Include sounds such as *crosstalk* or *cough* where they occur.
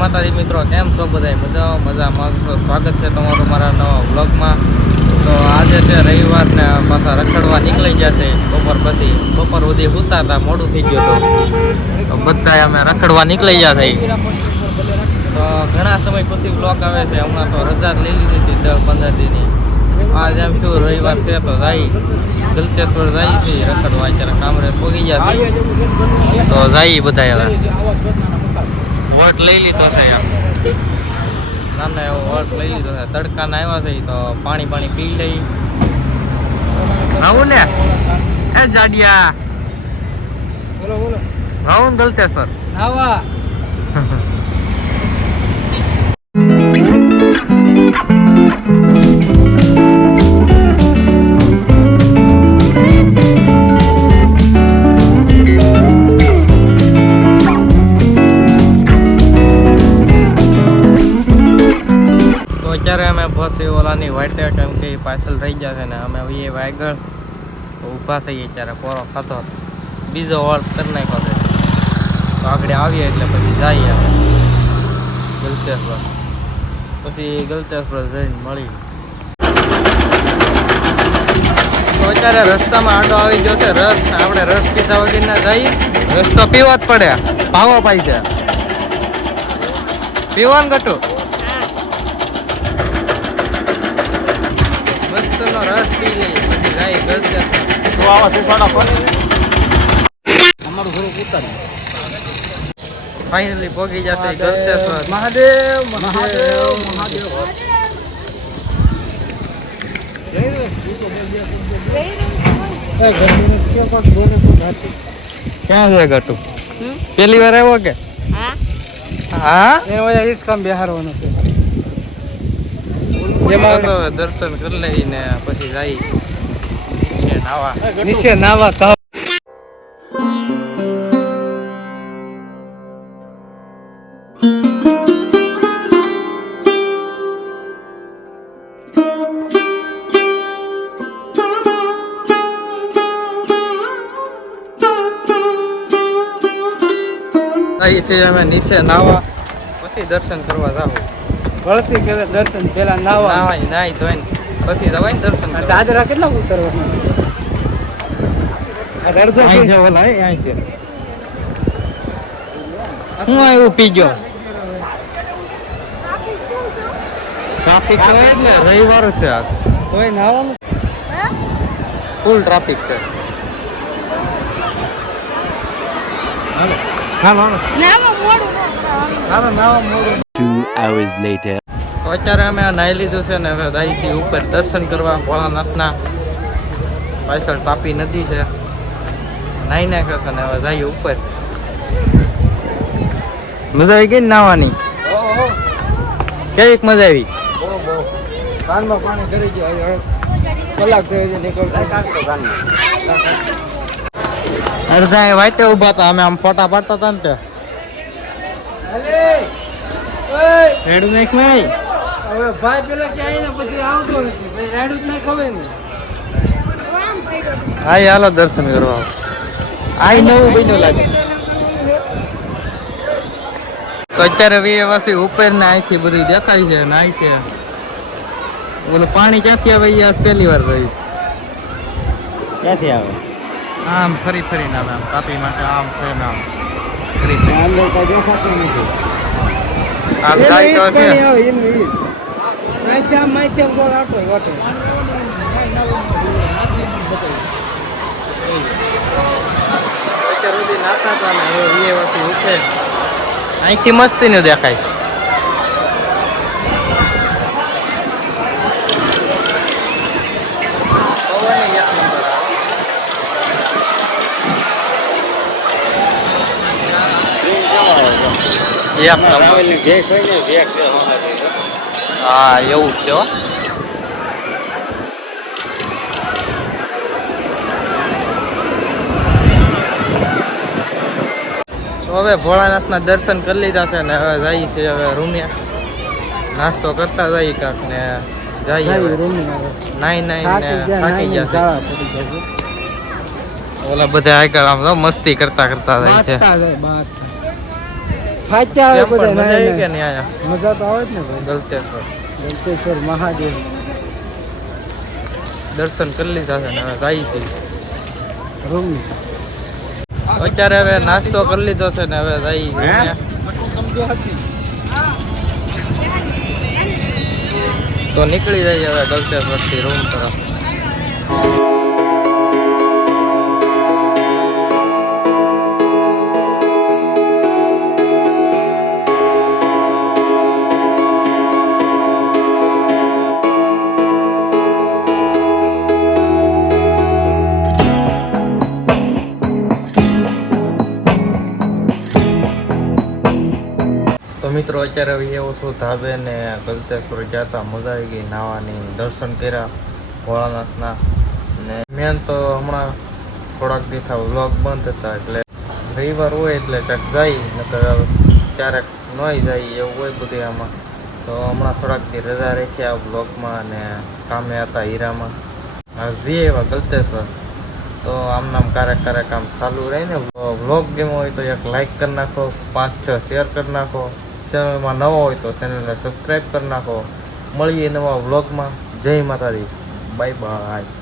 માતાજી મિત્રો, કેમ છો બધા મજા મજામાં. સ્વાગત છે તમારું મારા નવા વ્લોગમાં. તો આજે છે રવિવાર ને પાછા રખડવા નીકળી ગયા છે. બપોર પછી, બપોર સુધી સુતા હતા, મોડું થઈ ગયું હતું. બધા અમે રખડવા નીકળી ગયા છે. તો ઘણા સમય પછી બ્લોક આવે છે. હમણાં તો રજા લઈ લીધી હતી દસ પંદર દીની. આજ એમ થયું રવિવાર છે તો જાય. ગલતેશ્વર જાય છે રખડવા. અત્યારે કામરે પોગી જશે તો જાય બધા હવે. વોટ લઈ લીધો છે એમ. નાના એવો વોટ લઈ લીધો છે. તડકાના આવ્યા છે તો પાણી પાણી પી લઈ. આવું ને? એ જાડિયા. બોલો બોલો. આવું ને ગલતેશ્વર *laughs* ઓલાની વાટે કેમ કે પાર્સલ રહી જશે ને અમે એ વાગળ તો ઊભા થઈએ ત્યારે પોરો ખાતો બીજો હોલ્ટ કરી નાખ્યો તો આગળ આવીએ એટલે પછી જઈએ. અમે ગલતેશ્વર. પછી ગલતેશ્વર જઈને મળી તો અત્યારે રસ્તામાં આંડો આવી ગયો છે. રસ આપણે રસ પીતા વગર ના જઈએ. રસ્તો પીવો જ પડે. ભાવો પાય છે. પીવાનું પી અમારું ઘર ફાઇનલી પહોંચી જશે ગલતેશ્વર મહાદેવ મહાદેવ મહાદેવ. ક્યાં છે ગટુ પેલી વાર આવ્યો કે? હા. ઈસકામ બિહારવાનું છે. એમાં દર્શન કરી લઈને પછી જાય. નીચે નાવા. નીચે નાવા અહીંથી અમે નીચે નાવા. પછી દર્શન કરવા જાવ ગળતી કરે દર્શન પેલા નાવા નાવાય નાઈ ધોઈને પછી જવાય ને દર્શન દાદરા કેટલા ઉતરવાના હું આવ્યું પી ગયો. ટ્રાફિક તો હોય ને રવિવાર છે આજ કોઈ નાવાનું ફૂલ ટ્રાફિક છે. હાલો. તો અત્યારે અમે નાહી લીધું છે ને હવે જાય છીએ ઉપર દર્શન કરવા. ભોળાનાથના પાછળ તાપી નદી છે. નાહી નાખ્યો છે ને હવે જઈએ ઉપર. મજા આવી ગઈ ને નાવાની ઓહો કેવીક મજા આવી? કાનમાં પાણી કરી ગયો કલાક થયો છે નીકળતો અડધા એ વાટે ઊભા હતા. અમે આમ ફોટા પાડતા હતા ને તે. રેડું નાખ ભાઈ. હવે ભાઈ પેલા ક્યાંય ને પછી આવતો નથી. પછી રાડું જ ના ખબર ને. હા હાલો દર્શન કરવા આ નવું બન્યું લાગે. તો અત્યારે વીએવાસી ઉપર ને અહીંથી બધી દેખાય છે નાય છે. ઓલું પાણી ક્યાંથી આવે? એ પહેલી વાર રહ્યું. ક્યાંથી આવે? આમ ફરી ફરીને આવે આમ કાપી માટે આમ ફરીને આમ. ફરી આમ જાય તો છે. અહીંથી મસ્તી નું દેખાય. એક નંબર. હા એવું છે હો. તો હવે ભોળાનાથના દર્શન કરી લીધા છે ને હવે જઈએ છીએ હવે રૂમે નાસ્તો કરતા જઈએ કાંક ને જઈએ હવે. નાઈ નાઈ ને થાકી ઓલા બધા આગળ આમ મસ્તી કરતા કરતા જાય છે. ફાચ્યા આવે બધા મજા આવી કે નહીં આયા મજા તો આવે જ ને ભાઈ. ગલતેશ્વર. ગલતેશ્વર મહાદેવ. દર્શન કરી લીધા છે ને હવે જાય છે. રૂમ. અત્યારે હવે નાસ્તો કરી લીધો છે ને હવે જાય તો નીકળી જાય હવે ગલતેશ્વરથી રૂમ તરફ. મિત્રો, અત્યારે એવું છું ધાબે ને ગલતેશ્વર જતા મજા આવી ગઈ નાવાની દર્શન કર્યા ભોળાનાથના. ને મેન તો હમણાં થોડાક દી થાવ વ્લોગ બંધ હતા, એટલે રવિવાર હોય એટલે ક્યાંક જાય, નકર ક્યારેક નહીં જાય એવું હોય બધું આમાં. તો હમણાં થોડાક દી રજા રાખ્યા વ્લોગમાં અને કામે હતા હીરામાં. જઈએ એવા ગલતેશ્વર. તો આમ નામ ક્યારેક ક્યારેક આમ ચાલુ રહે ને વ્લોગ. ગેમ હોય તો એક લાઈક કરી નાખો, પાંચ છ શેર કરી નાખો. ચેનલમાં નવો હોય તો ચેનલને સબસ્ક્રાઈબ કરી નાખો. મળીએ નવા વ્લોગમાં જય માતાજી. Bye bye